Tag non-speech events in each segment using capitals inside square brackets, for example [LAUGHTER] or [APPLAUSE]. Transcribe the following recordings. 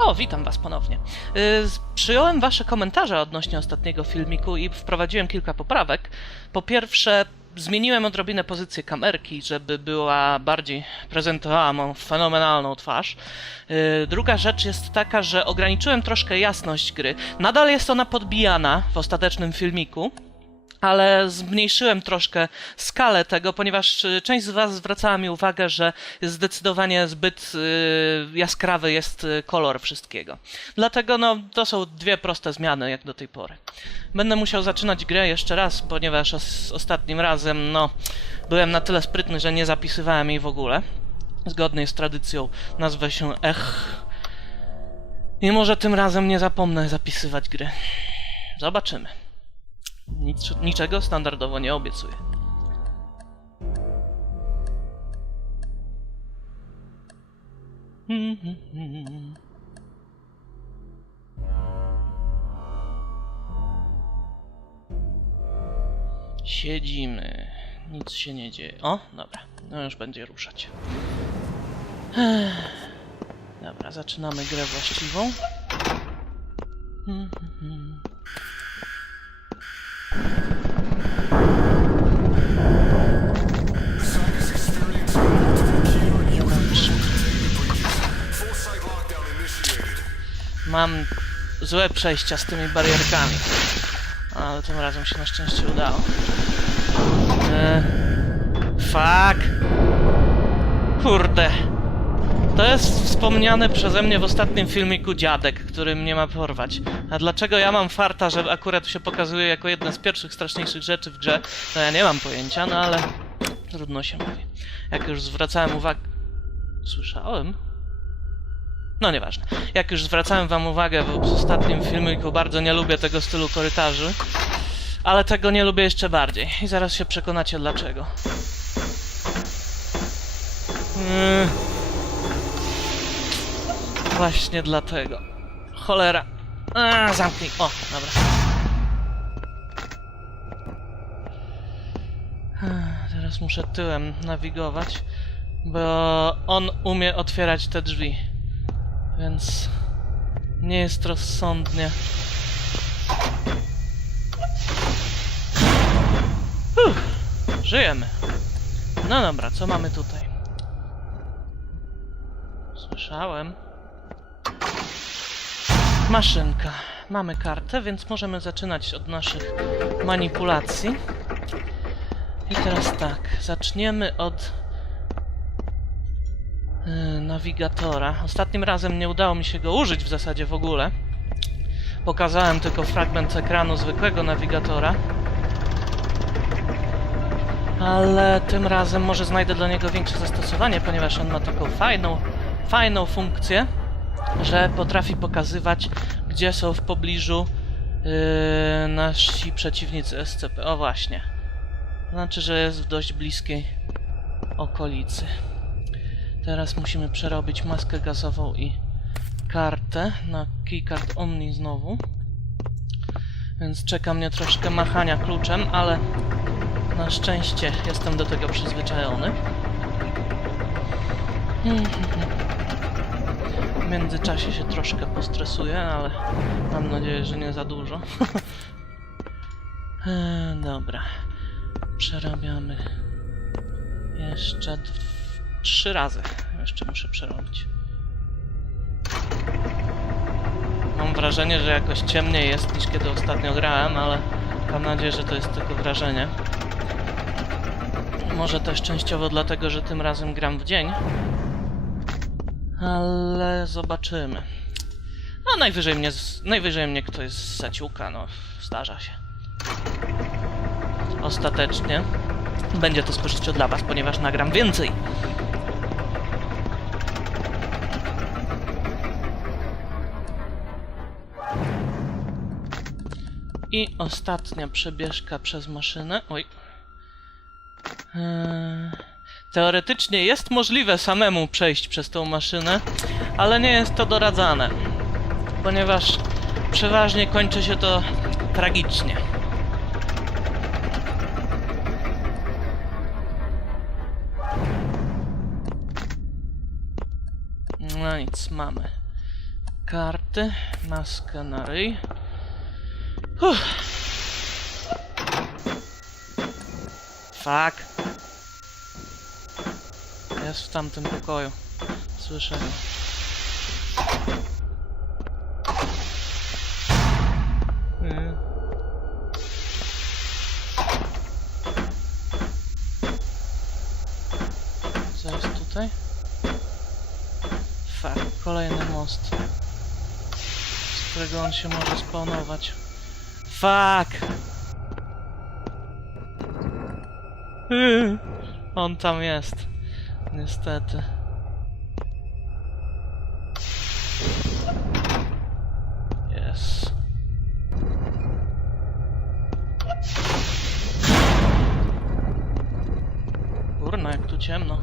O, witam Was ponownie. Y, z- Przyjąłem Wasze komentarze odnośnie ostatniego filmiku i wprowadziłem kilka poprawek. Po pierwsze, zmieniłem odrobinę pozycję kamerki, żeby była bardziej prezentowała moją fenomenalną twarz. Y, Druga rzecz jest taka, że ograniczyłem troszkę jasność gry. Nadal jest ona podbijana w ostatecznym filmiku, ale zmniejszyłem troszkę skalę tego, ponieważ y, część z Was zwracała mi uwagę, że zdecydowanie zbyt y, jaskrawy jest y, kolor wszystkiego. Dlatego no, to są dwie proste zmiany jak do tej pory. Będę musiał zaczynać grę jeszcze raz, ponieważ os- ostatnim razem no, byłem na tyle sprytny, że nie zapisywałem jej w ogóle. Zgodnie z tradycją nazwę się Ech. I może tym razem nie zapomnę zapisywać gry. Zobaczymy. Nic, niczego standardowo nie obiecuję. Siedzimy. Nic się nie dzieje. O, dobra. No już będzie ruszać. Dobra, zaczynamy grę właściwą. Mam złe przejścia z tymi barierkami. Ale tym razem się na szczęście udało. Eee, fuck! Kurde. To jest wspomniany przeze mnie w ostatnim filmiku dziadek, który mnie ma porwać. A dlaczego ja mam farta, że akurat się pokazuje jako jedna z pierwszych straszniejszych rzeczy w grze, to ja nie mam pojęcia, no ale trudno się mówi. Jak już zwracałem uwagę... Słyszałem? No nieważne. Jak już zwracałem wam uwagę w ostatnim filmiku, bardzo nie lubię tego stylu korytarzy. Ale tego nie lubię jeszcze bardziej. I zaraz się przekonacie dlaczego. Yy. Właśnie dlatego. Cholera. A, zamknij. O, dobra. Teraz muszę tyłem nawigować, bo on umie otwierać te drzwi. Więc nie jest rozsądnie. Uff, żyjemy. No dobra, co mamy tutaj? Słyszałem. Maszynka. Mamy kartę, więc możemy zaczynać od naszych manipulacji. I teraz tak, zaczniemy od yy, nawigatora. Ostatnim razem nie udało mi się go użyć w zasadzie w ogóle. Pokazałem tylko fragment ekranu zwykłego nawigatora. Ale tym razem może znajdę dla niego większe zastosowanie, ponieważ on ma taką fajną, fajną funkcję, że potrafi pokazywać, gdzie są w pobliżu yy, nasi przeciwnicy SCP. O właśnie. Znaczy, że jest w dość bliskiej okolicy. Teraz musimy przerobić maskę gazową i kartę na keycard Omni znowu. Więc czeka mnie troszkę machania kluczem, ale na szczęście jestem do tego przyzwyczajony. W międzyczasie się troszkę postresuję, ale mam nadzieję, że nie za dużo. [LAUGHS] E, Dobra. Przerabiamy jeszcze trzy razy. Jeszcze muszę przerobić. Mam wrażenie, że jakoś ciemniej jest niż kiedy ostatnio grałem, ale mam nadzieję, że to jest tylko wrażenie. Może też częściowo dlatego, że tym razem gram w dzień. Ale zobaczymy. A najwyżej mnie, najwyżej mnie ktoś zaciuka, no zdarza się. Ostatecznie będzie to z korzyścią dla was, ponieważ nagram więcej. I ostatnia przebieżka przez maszynę. Oj. Eee, Teoretycznie jest możliwe samemu przejść przez tą maszynę, ale nie jest to doradzane, ponieważ przeważnie kończy się to tragicznie. No nic, mamy. karty, maskę na ryj. Uff. Fuck. Jest w tamtym pokoju. Słyszę. Mm. Co jest tutaj? Fuck, kolejny most. Z którego on się może spawnować. Fuck! [LAUGHS] On tam jest. Niestety. Kurna, jak tu ciemno.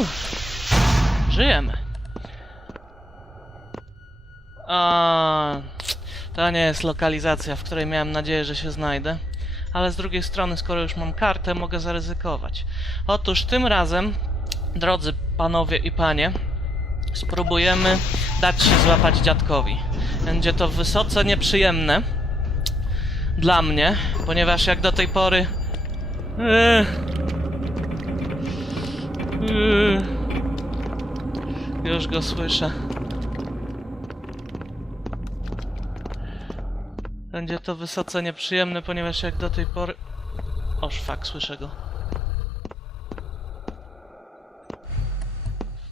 Uff. Żyjemy. A, to nie jest lokalizacja, w której miałem nadzieję, że się znajdę. Ale z drugiej strony, skoro już mam kartę, mogę zaryzykować. Otóż tym razem, drodzy panowie i panie, spróbujemy dać się złapać dziadkowi. Będzie to wysoce nieprzyjemne dla mnie, ponieważ jak do tej pory. Eee, eee, już go słyszę. Będzie to wysoce nieprzyjemne, ponieważ jak do tej pory... O fuck, słyszę go.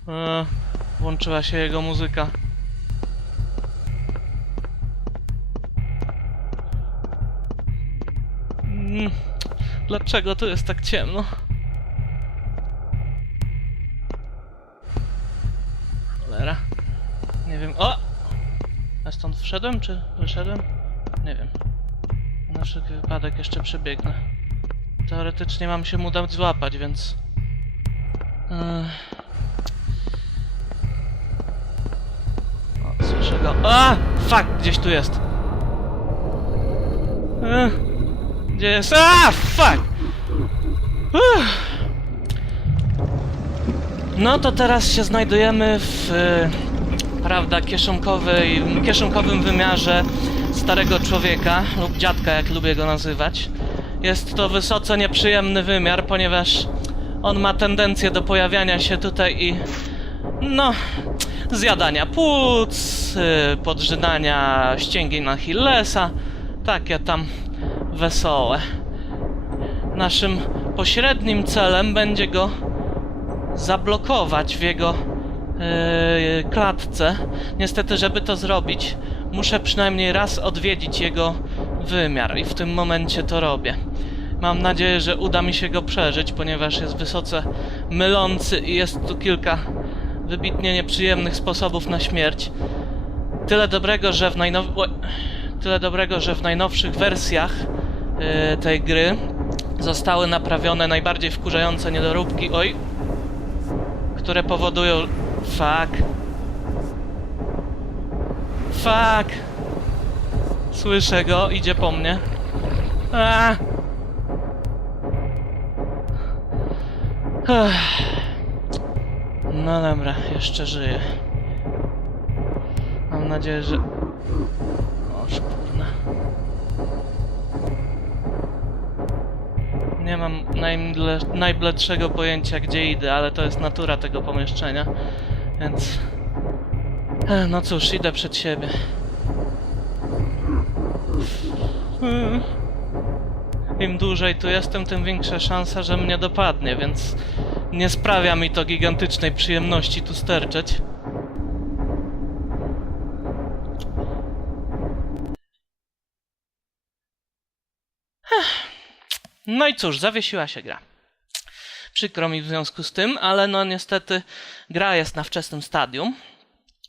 Eee, włączyła się jego muzyka. Mm, Dlaczego tu jest tak ciemno? Cholera. Nie wiem. O! Ja stąd wszedłem, czy wyszedłem? Nie wiem. Na wszelki wypadek jeszcze przebiegnę. Teoretycznie mam się mu dać złapać, więc... Ech. O, słyszę go. A! Fuck! Gdzieś tu jest. Ech. Gdzie jest? A! Fuck! Uff. No to teraz się znajdujemy w... e, Prawda, kieszonkowej, kieszonkowym wymiarze starego człowieka, lub dziadka, jak lubię go nazywać. Jest to wysoce nieprzyjemny wymiar, ponieważ on ma tendencję do pojawiania się tutaj i no, zjadania płuc, y, podrzynania ścięgien Achillesa, takie tam wesołe. Naszym pośrednim celem będzie go zablokować w jego yy, klatce. Niestety, żeby to zrobić, muszę przynajmniej raz odwiedzić jego wymiar i w tym momencie to robię. Mam nadzieję, że uda mi się go przeżyć, ponieważ jest wysoce mylący i jest tu kilka wybitnie nieprzyjemnych sposobów na śmierć. Tyle dobrego, że w najnow... Tyle dobrego, że w najnowszych wersjach yy, tej gry zostały naprawione najbardziej wkurzające niedoróbki. Oj, które powodują. Fuck. Fuck. Słyszę go, idzie po mnie. No dobra, jeszcze żyję. Mam nadzieję, że. O, kurna. Nie mam najbledszego pojęcia, gdzie idę, ale to jest natura tego pomieszczenia, więc... E, No cóż, idę przed siebie. Mm. Im dłużej tu jestem, tym większa szansa, że mnie dopadnie, więc nie sprawia mi to gigantycznej przyjemności tu sterczeć. No i cóż, zawiesiła się gra. Przykro mi w związku z tym, ale no niestety gra jest na wczesnym stadium.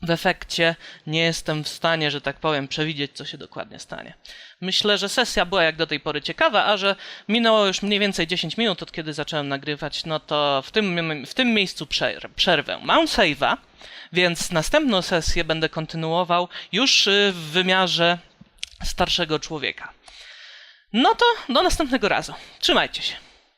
W efekcie nie jestem w stanie, że tak powiem, przewidzieć, co się dokładnie stanie. Myślę, że sesja była jak do tej pory ciekawa, a że minęło już mniej więcej 10 minut od kiedy zacząłem nagrywać, no to w tym, w tym miejscu przer- przerwę. Mam save'a, więc następną sesję będę kontynuował już y, w wymiarze starszego człowieka. No to do następnego razu. Trzymajcie się.